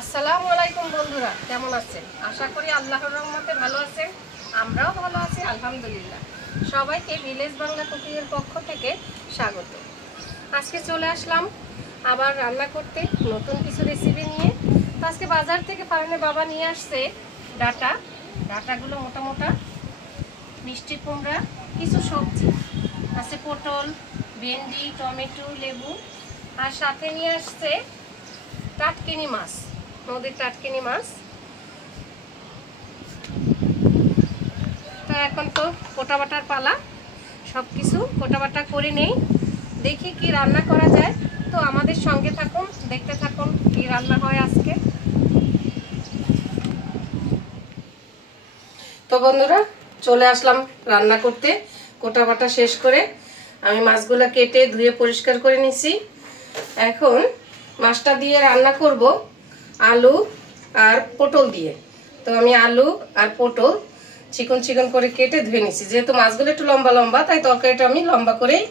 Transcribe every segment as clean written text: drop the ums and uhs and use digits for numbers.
আসসালামু আলাইকুম বন্ধুরা, কেমন আছেন? আশা করি আল্লাহর রহমতে ভালো আছেন। আমরাও ভালো আছি আলহামদুলিল্লাহ। সবাইকে ভিলেজ বাংলা কুকিংয়ের পক্ষ থেকে স্বাগত। আজকে চলে আসলাম আবার রান্না করতে নতুন কিছু রেসিপি নিয়ে। তো আজকে বাজার থেকে ফারহানের বাবা নিয়ে আসছে ডাটাগুলো মোটা মোটা, মিষ্টি কুমড়া, কিছু সবজি আছে, পটল, ভেন্ডি, টমেটো, লেবু, আর সাথে নিয়ে আসছে টাটকিনি মাছ, নদীর টাটকিনি মাছ। তো এখন তো কোটা বাটার পালা, সব কিছু কোটা বাটা করে নেই, দেখি কি রান্না করা যায়। তো আমাদের সঙ্গে থাকুন, দেখতে থাকুন কি রান্না হয় আজকে। তো বন্ধুরা, চলে আসলাম রান্না করতে। কোটা বাটা শেষ করে আমি মাছগুলো কেটে ধুয়ে পরিষ্কার করে নিছি। এখন মাছটা দিয়ে রান্না করব আলু আর পটল দিয়ে। তো আমি আলু আর পটল চিকন চিকন করে কেটে ধুয়ে নিছি। যেহেতু মাছগুলো একটু লম্বা লম্বা, তাই তরকারিটা আমি লম্বা করেই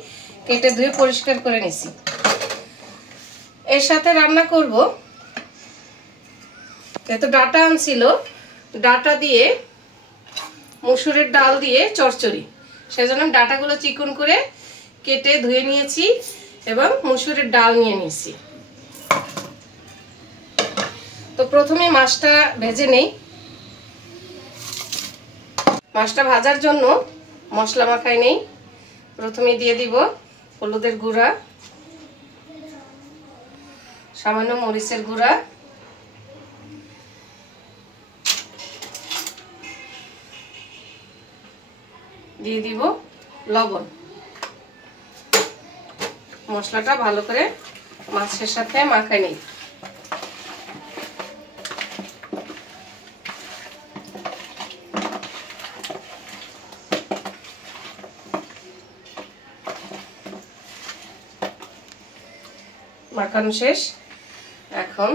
কেটে ধুয়ে পরিষ্কার করে নিছি। এর সাথে রান্না করব, যেহেতু ডাটা আনছিল, ডাটা দিয়ে মসুরের ডাল দিয়ে চচ্চড়ি, সেজন্য ডাটাগুলো চিকন করে কেটে ধুয়ে নিয়েছি এবং মসুরের ডাল নিয়ে নিয়েছি। তো প্রথমে মাছটা ভেজে নেই। মাছটা ভাজার জন্য মশলা মাখাই নেই। প্রথমে দিয়ে দিব হলুদের গুঁড়া, সামান্য মরিচের গুঁড়া, দিয়ে দিব লবণ। মশলাটা ভালো করে মাছের সাথে মাখাই নেই। মাখানো শেষ। এখন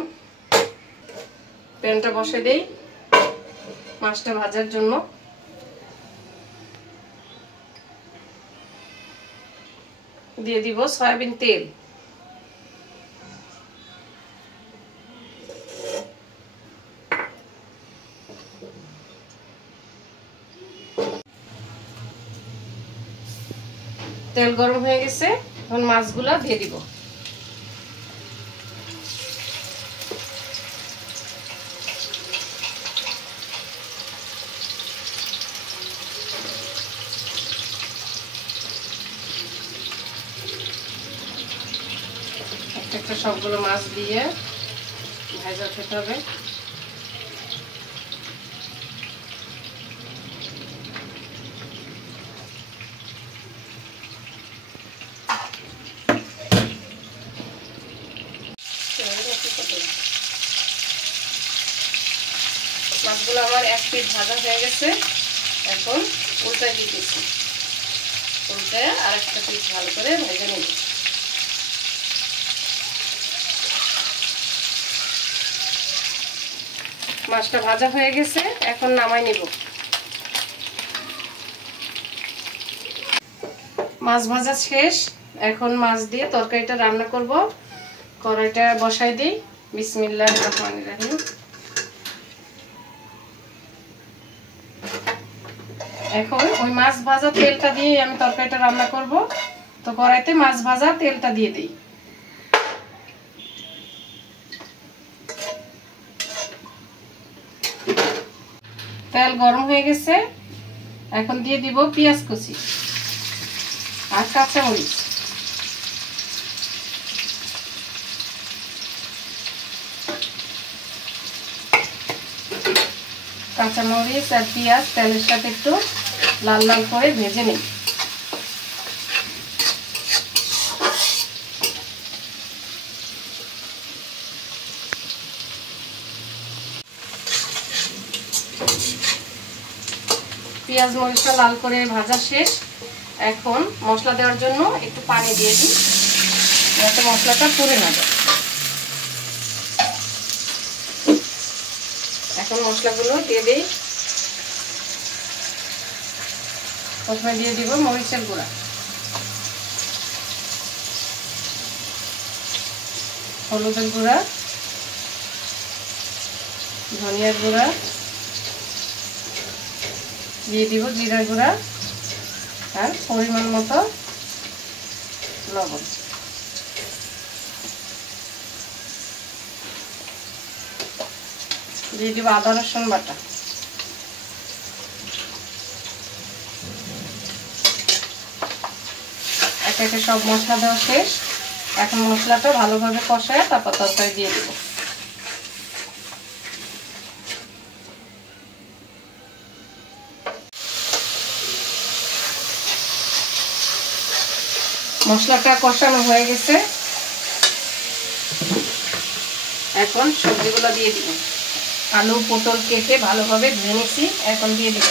প্যানটা বসে দেই মাছটা ভাজার জন্য। দিয়ে দিব সয়াবিন তেল। তেল গরম হয়ে গেছে, এখন মাছগুলো দিয়ে দিব। একটা সবগুলো মাছ দিয়ে ভাজা খেতে হবে। মাছগুলো আমার এক পিঠ ভাজা হয়ে গেছে, এখন উল্টায় দিতেছি। উল্টায় আর একটা পিঠ ভালো করে ভেজে নেব। মাছটা ভাজা হয়ে গেছে, এখন নামাই নিব। মাছ ভাজা শেষ, এখন মাছ দিয়ে তরকারিটা রান্না করব। কড়াইটা বসাই দিই। বিসমিল্লাহির রহমানির রহিম। এখন ওই মাছ ভাজা তেলটা দিয়ে আমি তরকারিটা রান্না করব। তো কড়াইতে মাছ ভাজা তেলটা দিয়ে দিই। তেল গরম হয়ে গেছে, এখন দিয়ে দিব পেঁয়াজ কুচি আর কাঁচামরিচ। কাঁচামরিচ আর পেঁয়াজ তেলের সাথে একটু লাল লাল করে ভেজে নিই। পেঁয়াজ মরিচটা লাল করে ভাজা শেষ। এখন মশলা দেওয়ার জন্য একটু পানি দিয়ে দিই, যাতে মশলাটা পুড়ে না যায়। এখন মশলাগুলো দিয়ে দিই। প্রথমে দিয়ে দিব মরিচের গুঁড়া, হলুদের গুঁড়া, ধনিয়ার গুঁড়া, দিয়ে দিব জিরার গুঁড়া আর পরিমাণ মতো লবণ। দিয়ে দিব আদা রসুন বাটা। একে একে সব মশলা দেওয়া শেষ। এখন মশলাটা ভালোভাবে কষায় তারপর তরকারি দিয়ে দেব। মশলাটা কষানো হয়ে গেছে, এখন সবজিগুলো দিয়ে দিব। আলু পটল কেটে ভালোভাবে ধুয়ে নিয়েছি, এখন দিয়ে দিব।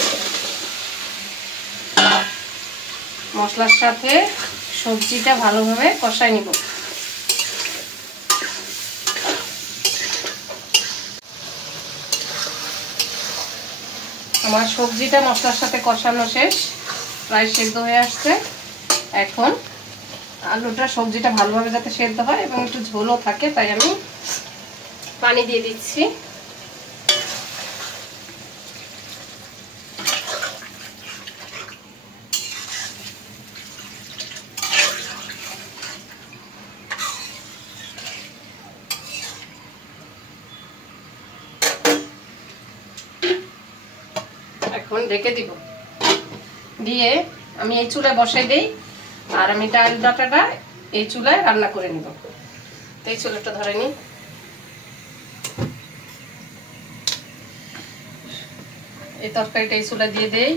মশলার সাথে সবজিটা ভালোভাবে কষাই নিব। আমার সবজিটা মশলার সাথে কষানো শেষ, প্রায় সেদ্ধ হয়ে আসছে। এখন আলুটা সবজিটা ভালোভাবে যাতে সেদ্ধ হয় এবং একটু ঝোলও থাকে, তাই আমি পানি দিয়ে দিচ্ছি। এখন ঢেকে দিব, দিয়ে আমি এই চুলায় বসাই দেই আর আমি ডাল ডাটাটা এই চুলায় রান্না করে নিব। তো এই চুলাটা ধরে নিই, এই তরকারিটা এই চুলা দিয়ে দেই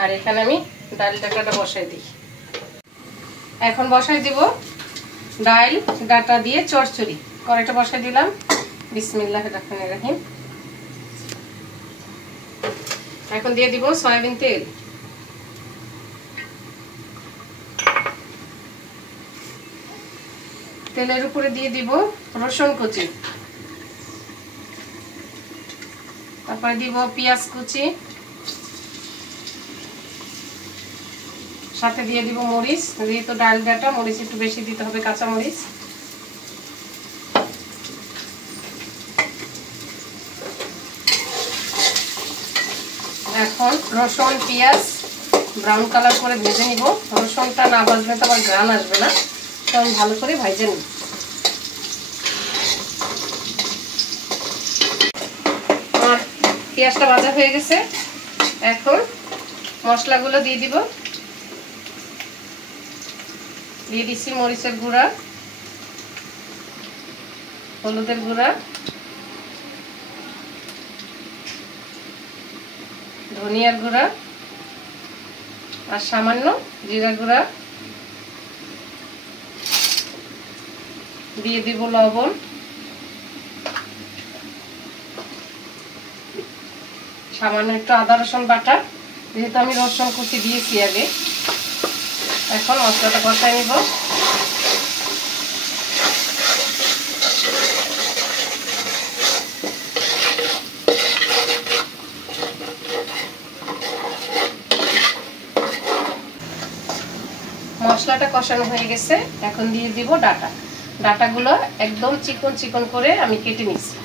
আর এখানে আমি ডাল ডাটাটা বসাই দিই। এখন বসাই দিব ডাল ডাটা দিয়ে চচ্চড়ি। কড়াইটা বসাই দিলাম, বিসমিল্লাহির রহমানির রহিম। এখন দিয়ে দিব সয়াবিন তেল। তেলের উপরে দিয়ে দিব রসুন কুচি, তারপরে দিব পেঁয়াজ কুচি, সাথে দিয়ে দিব মরিচ। যেহেতু ডাল ডাটা, মরিচ একটু বেশি দিতে হবে, কাঁচা মরিচ। এখন রসুন পেঁয়াজ ব্রাউন কালার করে ভেজে নিব। রসুনটা না ভাজলে তো আবার ঘ্রাণ আসবে না, তো আমি ভালো করে ভেজে নিব। আমার পেঁয়াজটা ভাজা হয়ে গেছে, এখন মশলাগুলো দিয়ে দিব। দিয়ে দিচ্ছি মরিচের গুঁড়া, হলুদের গুঁড়া, ধনিয়ার গুঁড়া আর সামান্য জিরা গুঁড়া। দিয়ে দিব লবণ, সামান্য একটু আদা রসুন বাটা, যেহেতু আমি রসুন কুচি দিয়েছি আগে। এখন মশলাটা কষাই নিব। মশলাটা কষানো হয়ে গেছে, এখন দিয়ে দিব ডাটা। ডাটাগুলো একদম চিকন চিকন করে আমি কেটে নিচ্ছি,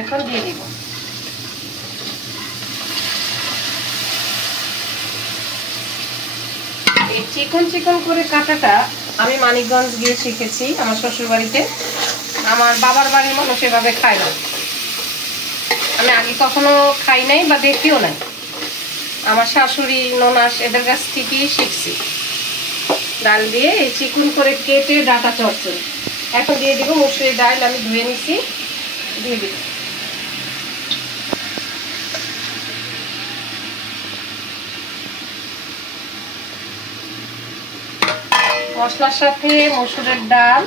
এখন দিয়ে দিব। এই চিকন চিকন করে কাটাটা আমি মানিকগঞ্জ গিয়ে শিখেছি, আমার শ্বশুর বাড়িতে। আমার বাবার বাড়ির মানুষ এভাবে খায় না, আমি আগে কখনো খাই নাই বা দেখিও নাই। আমার শাশুড়ি ননাস এদের কাছ থেকেই শিখছি। ডাল দিয়ে এই চিকন করে কেটে ডাটা চচ্চড়ি। এখন দিয়ে দিব মসুরির ডাল, আমি ধুয়ে নিছি, দিয়ে দিব। মশলার সাথে মসুরের ডাল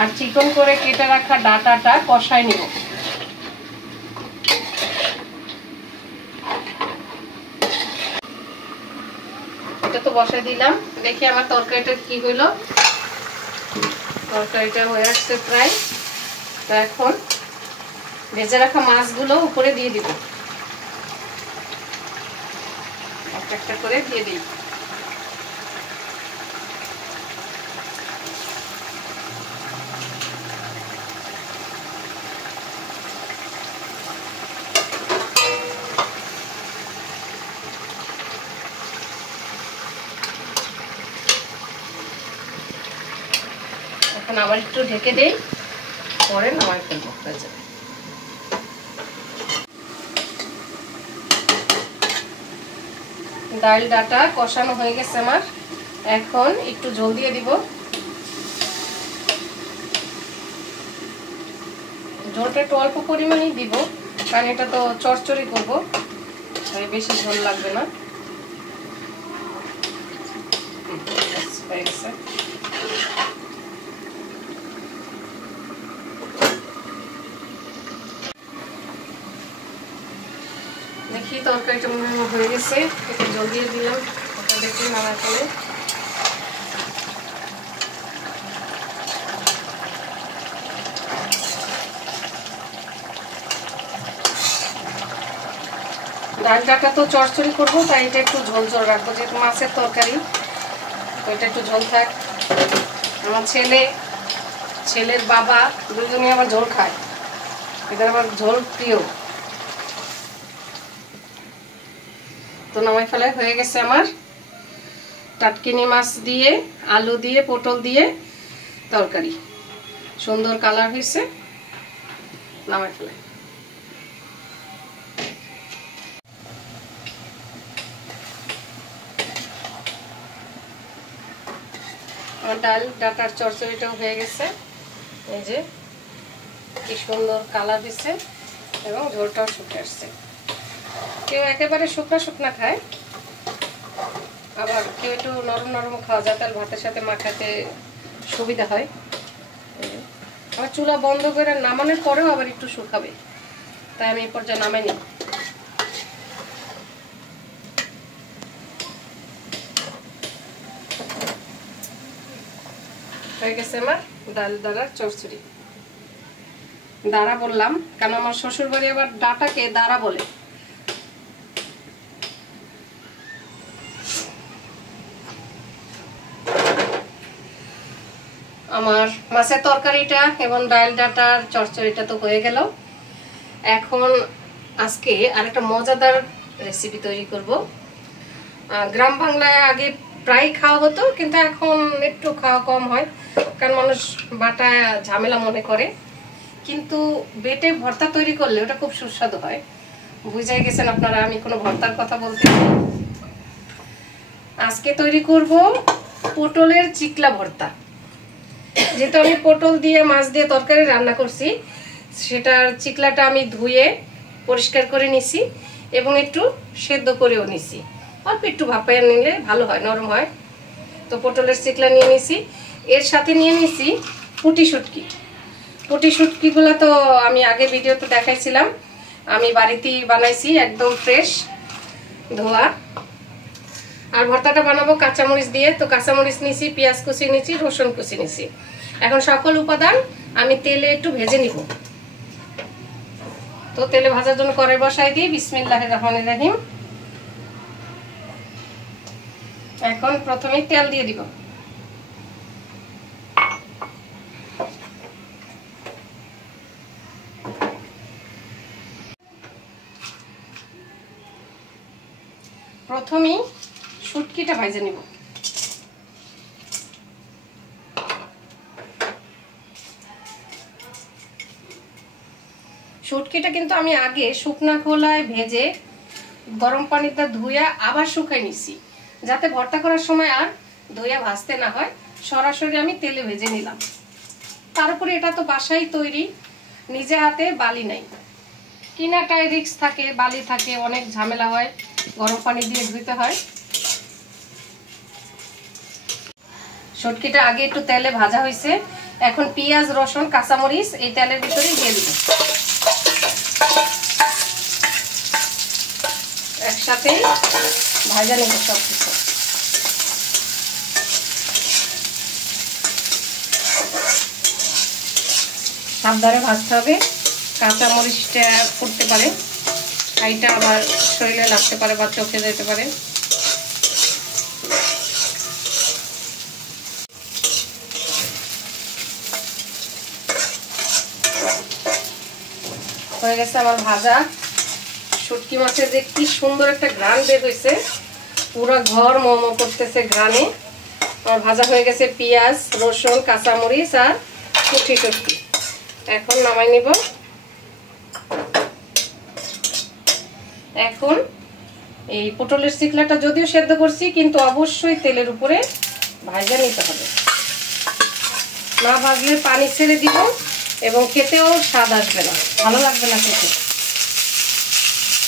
আর চিকন করে কেটে রাখা ডাটাটা কষাই নিব। এটা তো বসাই দিলাম, দেখি আমার তরকারিটা কি হইলো। তরকারিটা হয়ে আসছে প্রায়। তো এখন ভেজে রাখা মাছগুলো উপরে দিয়ে দিব, একটা একটা করে দিয়ে দিই। এখন আবার একটু ঢেকে দেই, পরে নামাই ফেলবো। হয়ে যাবে। ডাল ডাটা কষানো হয়ে গেছে আমার, এখন একটু জল দিয়ে দিব। ঝোলটা একটু অল্প পরিমাণেই দিব, কারণ এটা তো চচ্চড়ি করবো, তাই বেশি ঝোল লাগবে না। হয়ে গেছে। দেখি তরকারিটা মনে হয়ে গেছে, একটু জল দিয়ে দিলাম, ওটা দেখি নাড়া করে। ডালটা তো চচ্চড়ি করবো, তাই এটা একটু ঝোল ঝোল রাখবো, যেহেতু মাছের তরকারি, তো এটা একটু ঝোল থাক। আমার ছেলের বাবা দুজনেই আমার ঝোল খায়, এটা আমার ঝোল প্রিয়। তো নামাই ফেলা হয়ে গেছে আমার টাটকিনি মাছ দিয়ে, আলু দিয়ে, পটল দিয়ে তরকারি। সুন্দর কালার হয়েছে, নামাই ফেলা। আমার ডাল ডাটার চচ্চড়িটাও হয়ে গেছে, এই যে কি সুন্দর কালার দিচ্ছে এবং ঝোলটাও শুকিয়ে আসছে। কেউ একেবারে শুকনা শুকনা খায়, আবার কেউ একটু নরম নরম খাওয়া যায়, তাহলে ভাতের সাথে মাখাতে সুবিধা হয়। আমার চুলা বন্ধ করে নামানোর পরেও আবার একটু শুকাবে, তাই আমি এই পর্যায়ে নামাই নি। হয়ে গেছে আমার ডাল ডাটার চচ্চড়ি। দাঁড়া বললাম কারণ আমার শ্বশুর বাড়ি আবার ডাটাকে দাঁড়া বলে। আমার মাছের তরকারিটা এবং ডাল ডাটার চচ্চড়িটা তো হয়ে গেল। এখন আজকে আরেকটা মজাদার রেসিপি তৈরি করব। গ্রাম বাংলায় আগে প্রায় খাওয়া হতো, কিন্তু এখন একটু খাওয়া কম হয়, কারণ মানুষ বাটা ঝামেলা মনে করে। কিন্তু বেটে ভর্তা তৈরি করলে ওটা খুব সুস্বাদু হয়। বুঝাই গেছেন আপনারা আমি কোনো ভর্তার কথা বলতে। আজকে তৈরি করব পটলের চিকলা ভর্তা। যেহেতু আমি পটল দিয়ে মাছ দিয়ে তরকারি রান্না করছি, সেটার চিকলাটা আমি ধুয়ে পরিষ্কার করে নিছি এবং একটু সেদ্ধ করেও নিছি। অল্প একটু ভাপাইয়া নিলে ভালো হয়, নরম হয়। তো পটলের চিকলা নিয়ে নিছি, এর সাথে নিয়ে নিছি পুঁটি শুটকি। পুঁটি শুটকিগুলো তো আমি আগে ভিডিওতে দেখাইছিলাম, আমি বাড়িতেই বানাইছি, একদম ফ্রেশ ধোয়া। আর ভর্তাটা বানাবো কাঁচামরিচ দিয়ে, তো কাঁচামরিচ নিছি, পেঁয়াজ কুচি নিছি, রসুন কুচি নিছি। এখন সকল উপাদান আমি তেলে একটু ভেজে নিব। তো তেলে ভাজার জন্য কড়াই বসাই দিই। বিসমিল্লাহির রহমানির রহিম। এখন প্রথমে তেল দিয়ে দিব। প্রথমেই শুটকিটা ভেজে নিব। শুটকিটা কিন্তু আমি আগে শুকনা খোলায় ভেজে গরম পানিতে ধুইয়া আবার শুকাই নিছি, যাতে ভর্তা করার সময় আর ধুইয়া ভাজতে না হয়। সরাসরি আমি তেলে ভেজে নিলাম। তার উপরে এটা তো বাসায় তৈরি, নিজে হাতে বালি নাই, কিনাটায় রিস্ক থাকে, বালি থাকে, অনেক ঝামেলা হয়, গরম পানি দিয়ে ধুইতে হয়। শুটকিটা আগে একটু তেলে ভাজা হয়েছে, এখন পেঁয়াজ রসুন কাঁচামরিচ এই তেলের ভিতরেই দিয়ে দিব। একসাথে ভাজা নেব সব কিছু। সাবধানে ভাজতে হবে, কাঁচামরিচটা ফুটতে পারে, ছাইটা আবার শরীরে লাগতে পারে বা চোখে যেতে পারে। হয়ে গেছে আমার ভাজা। শুটকি মাছের যে কি সুন্দর একটা ঘ্রাণ বের হয়েছে, পুরো ঘর মোমো করতেছে ঘ্রাণে। আমার ভাজা হয়ে গেছে পেঁয়াজ, রসুন, কাঁচামরিচ আর কুটি শুটকি। এখন নামাই নিব। এখন এই পটলের চিকলাটা যদিও সেদ্ধ করছি, কিন্তু অবশ্যই তেলের উপরে ভাজা নিতে হবে, না ভাজলে পানি ছেড়ে দিব এবং খেতেও স্বাদ আসবে না, ভালো লাগবে না খেতে।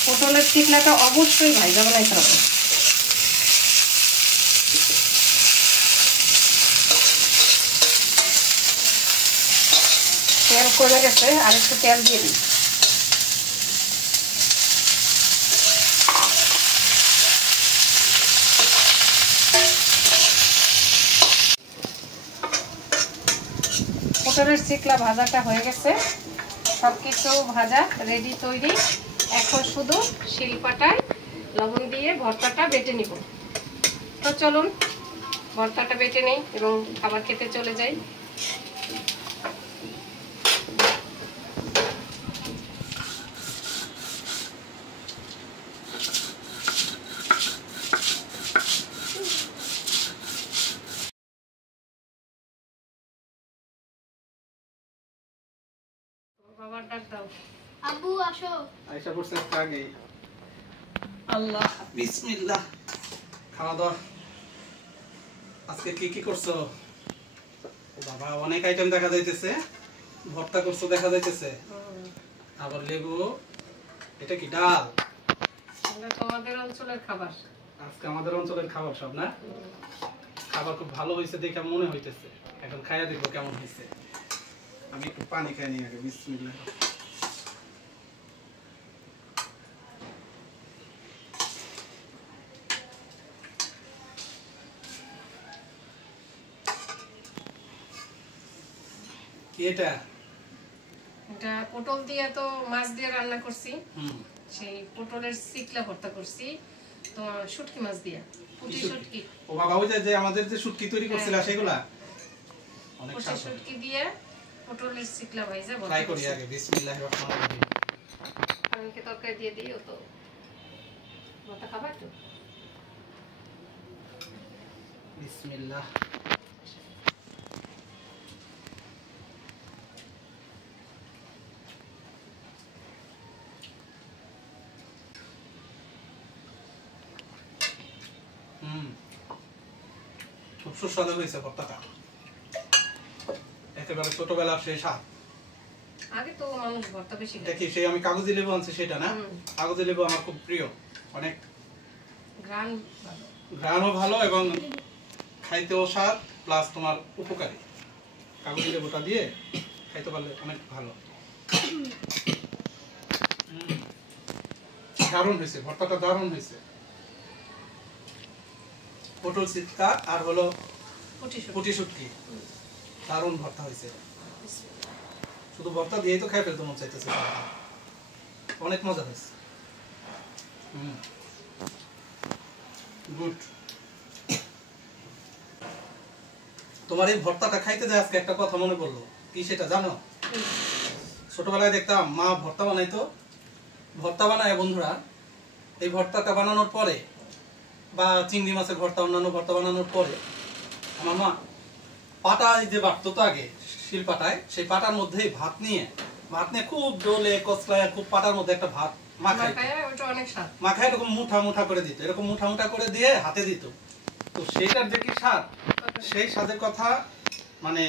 পটলের চিকলাটা অবশ্যই ভাজা বানাইতে হবে। তেল কমে গেছে, আর একটু তেল দিয়ে দিই। পটলের চিকলা ভাজাটা হয়ে গেছে, সব কিছু ভাজা রেডি তৈরি। এখন শুধু শিলপাটায় লবণ দিয়ে ভর্তাটা বেটে নিব। তো চলুন ভর্তাটা বেটে নেই এবং খাবার খেতে চলে যাই। বাবার ডাক দাও। আব্বু আসো। আয়শা পড়ছে আগে। আল্লাহ বিসমিল্লাহ। খাওয়া দাওয়া আজকে কি কি করছো? বাবা অনেক আইটেম দেখা যাইতেছে। ভর্তা করছো দেখা যাইতেছে, আবার লেবু। এটা কি ডাল? তোমাদের অঞ্চলের খাবার। আজকে আমাদের অঞ্চলের খাবার সব না? খাবার খুব ভালো হয়েছে দেখে মনে হইতেছে। এখন খাইয়া দেখবো কেমন হয়েছে। আমি একটু পানি খাই নি আগে। বিসমিল্লাহ। কি এটা? এটা পটল দিয়ে তো মাছ দিয়ে রান্না করছি, সেই পটলের চিকলা ভর্তা করছি তো শুটকি মাছ দিয়ে। পুঁটি শুটকি। ও বাবা, ওই যে আমাদের যে শুটকি তৈরি করছিল সেগুলা অনেক পুঁটি শুটকি দিয়ে পটলের চিকলা ভাইজা ভর্তা। ট্রাই করি আগে। বিসমিল্লাহির রহমানির রহিম। আমি কি তরকারি দিয়ে দিই? ও তো ভর্তা খাবার তো। বিসমিল্লাহ। খুব সুস্বাদু হয়েছে ভর্তাটা। একেবারে ছোটবেলার সেই স্বাদ। আগে তো মানুষ ভর্তা বেশি খায়। দেখি সেই আমি কাগজি লেবু আনছি সেটা না? কাগজি লেবু আমার খুব প্রিয়। অনেক ঘ্রাণও ভালো এবং খাইতেও স্বাদ, প্লাস তোমার উপকারী। কাগজি লেবুটা দিয়ে খাইতে পারলে অনেক ভালো। দারুণ হয়েছে ভর্তাটা, দারুণ হয়েছে। পটল চিটকা আর হলো পুঁটি শুটকি, দারুণ ভর্তা হয়েছে। শুধু ভর্তা দিয়েই তো খাই ফেলতে মন চাইতেছে। অনেক মজা হয়েছে। গুড। তোমার এই ভর্তাটা খাইতে যায় আজকে একটা কথা মনে পড়লো। কি সেটা জানো? ছোটবেলায় দেখতাম মা ভর্তা বানাইতো। ভর্তা বানায় বন্ধুরা, এই ভর্তাটা বানানোর পরে বা চিংড়ি মাছের ভর্তা, অন্যান্য ভর্তা বানানোর পরে আমার মা পাটায় যে বাটতো তো আগে শিল পাটায়, সেই পাটার মধ্যেই ভাত নিয়ে খুব ডোলে কচলায় খুব পাটার মধ্যে একটা ভাত মাখায়, এরকম মুঠা মুঠা করে দিত। এরকম মুঠা মুঠা করে দিয়ে হাতে দিত। তো সেইটার যে কি স্বাদ, সেই স্বাদের কথা মানে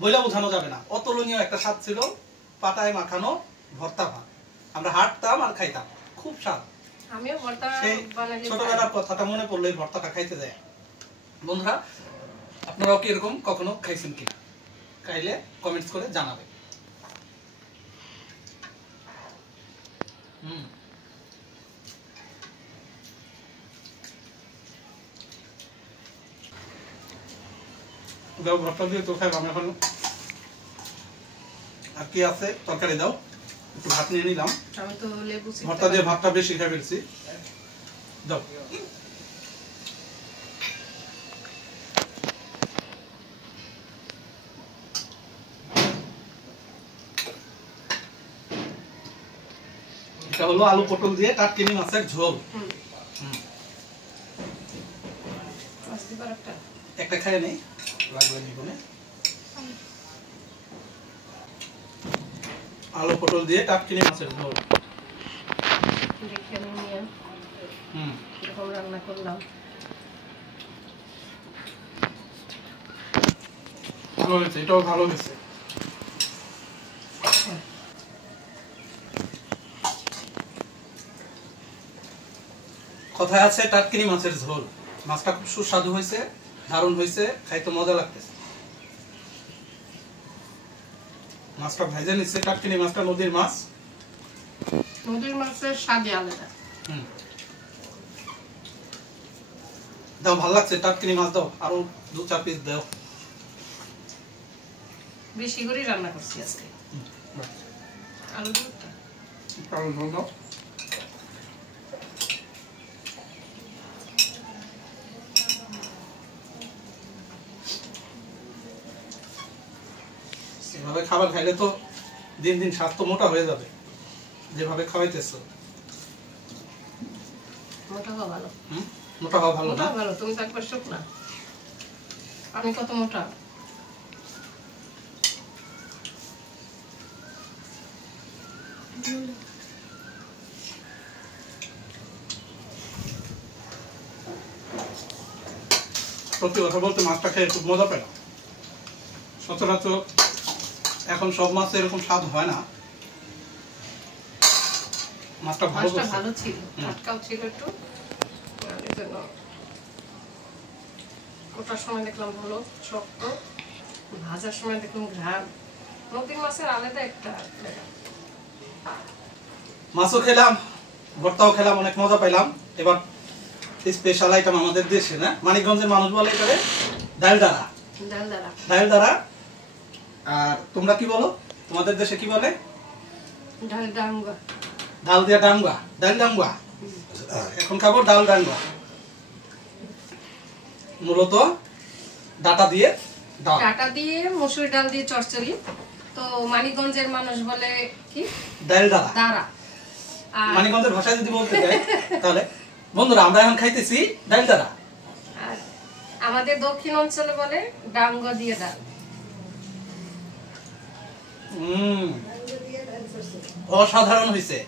বইলা বোঝানো যাবে না। অতুলনীয় একটা স্বাদ ছিল পাটায় মাখানো ভর্তা ভাত। আমরা হাঁটতাম আর খাইতাম, খুব স্বাদ। ছোটবেলার কথাটা মনে পড়লো এই ভর্তাটা খাইতে যায়। বন্ধুরা আপনারাও কি এরকম কখনো খাইছেন কিনা? খাইলে কমেন্টস করে জানাবে। দাও ভর্তা দিয়ে তো খাইব। আমি এখন আর কি আছে তরকারি দাও। একটু ভাত নিয়ে নিলাম। ভর্তা দিয়ে ভাতটা বেশি খাই ফেলছি। দাও। এটা হলো আলু পটল দিয়ে টাটকিনি মাছের ঝোল। একটা খাইয়ে নেই, লাগবে জীবনে। আলু পটল দিয়ে টাটকিনি মাছের ঝোল। দেখে নিয়ে এরকম রান্না করলাম। ভালো হয়েছে, এটাও ভালো হয়েছে। কথায় আছে টাটকিনি মাছের ঝোল। মাছটা খুব সুস্বাদু হয়েছে, দারুণ হয়েছে, খাইতে মজা লাগতেছে। মাছটা ভেজে নিচ্ছে, টাটকিনি মাছটা নদীর মাছ। নদীর মাছের স্বাদই আলাদা। দাও, ভালো লাগছে। টাটকিনি মাছ দাও, আরো 2-4 পিস দাও। বেশি করে রান্না করছি আজকে। আলু ঝোলটা আলু ঝোল দাও। এভাবে খাবার খাইলে তো দিন দিন স্বাস্থ্য মোটা হয়ে যাবে, যেভাবে খাওয়াইতেছো। মোটা হওয়া ভালো। মোটা হওয়া ভালো না? ভালো, তুমি তো একবার শুকনা, আমি কত মোটা। সত্যি কথা বলতে মাছটা খেয়ে খুব মজা পেলাম। সচরাচর এখন সব মাছ এরকম স্বাদ হয় না। মাছটা ভালো ছিল, টাটকাও ছিল একটু। ওটার সময় দেখলাম ভালো শক্ত, ভাজার সময় দেখলাম ঘ্রাণ। নদীর মাছের আলাদা একটা। মাছও খেলাম, ভর্তাও খেলাম, অনেক মজা পেলাম। এবার স্পেশাল আইটেম আমাদের দেশে না, মানিকগঞ্জের মানুষ বলে এটাকে ডাল দ্বারা। ডাল দ্বারা। আর তোমরা কি বলো? তোমাদের দেশে কি বলে? ডাল ডাঙ্গা। ডাল দিয়া ডাঙ্গা, ডাল ডাঙ্গা। এখন খাবো ডাল ডাঙ্গা। মূলত ডাটা দিয়ে মসুর ডাল দিয়ে চচ্চড়ি। তো মানিকগঞ্জের মানুষ বলে কি? ডাল দ্বারা। দ্বারা। মানিকগঞ্জের ভাষায় যদি বলতে যাই তাহলে বন্ধুরা আমরা এখন খাইতেছি ডাল দ্বারা। আর আমাদের দক্ষিণ অঞ্চলে বলে ডাঙ্গা দিয়ে ডাল। অসাধারণ হয়েছে।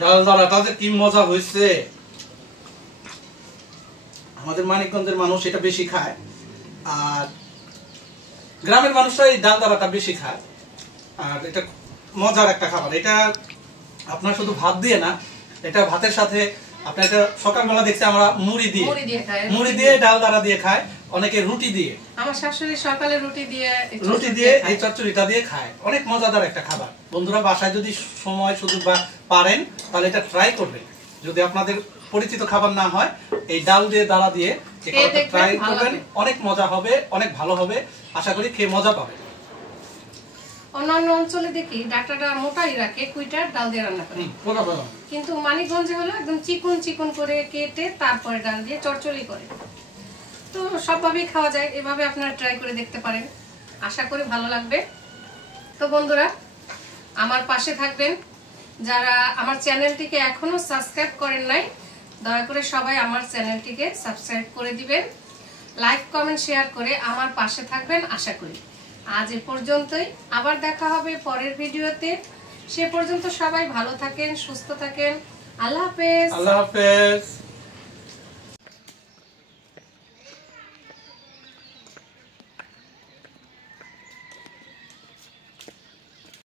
ডাল দ্বারাটা যে কি মজা হয়েছে। আমাদের মানিকগঞ্জের মানুষ এটা বেশি খায়, আর গ্রামের মানুষরা এই ডাল দ্বারাটা বেশি খায়। আর এটা মজার একটা খাবার। এটা আপনার শুধু ভাত দিয়ে না, এটা ভাতের সাথে আপনার এটা সকালবেলা দেখছি আমরা মুড়ি দিয়ে ডাল দ্বারা দিয়ে খায়, অনেকে রুটি দিয়ে। আমার শাশুড়ি সকালে রুটি দিয়ে এই চচ্চড়িটা দিয়ে খায়। অনেক মজাদার একটা খাবার। বন্ধুরা বাসায় যদি সময় সুযোগ বা পারেন তাহলে এটা ট্রাই করবেন। যদি আপনাদের পরিচিত খাবার না হয়, এই ডাল দিয়ে দ্বারা দিয়ে ট্রাই করবেন। অনেক মজা হবে, অনেক ভালো হবে। আশা করি খেয়ে মজা পাবেন। অন্যান্য অঞ্চলে দেখি ডাটাটা মোটাই রাখে, কুইটার ডাল দিয়ে রান্না করে, কিন্তু মানিকগঞ্জে হলো একদম চিকন চিকন করে কেটে তারপরে ডাল দিয়ে চচ্চড়ি করে। তো সবভাবেই খাওয়া যায়, এভাবে আপনারা ট্রাই করে দেখতে পারেন। আশা করি ভালো লাগবে। তো বন্ধুরা আমার পাশে থাকবেন। যারা আমার চ্যানেলটিকে এখনো সাবস্ক্রাইব করেন নাই, দয়া করে সবাই আমার চ্যানেলটিকে সাবস্ক্রাইব করে দিবেন। লাইক কমেন্ট শেয়ার করে আমার পাশে থাকবেন আশা করি। আজ এ পর্যন্তই, আবার দেখা হবে পরের ভিডিওতে। সে পর্যন্ত সবাই ভালো থাকেন, সুস্থ থাকেন। আল্লাহ হাফেজ। আল্লাহ হাফেজ।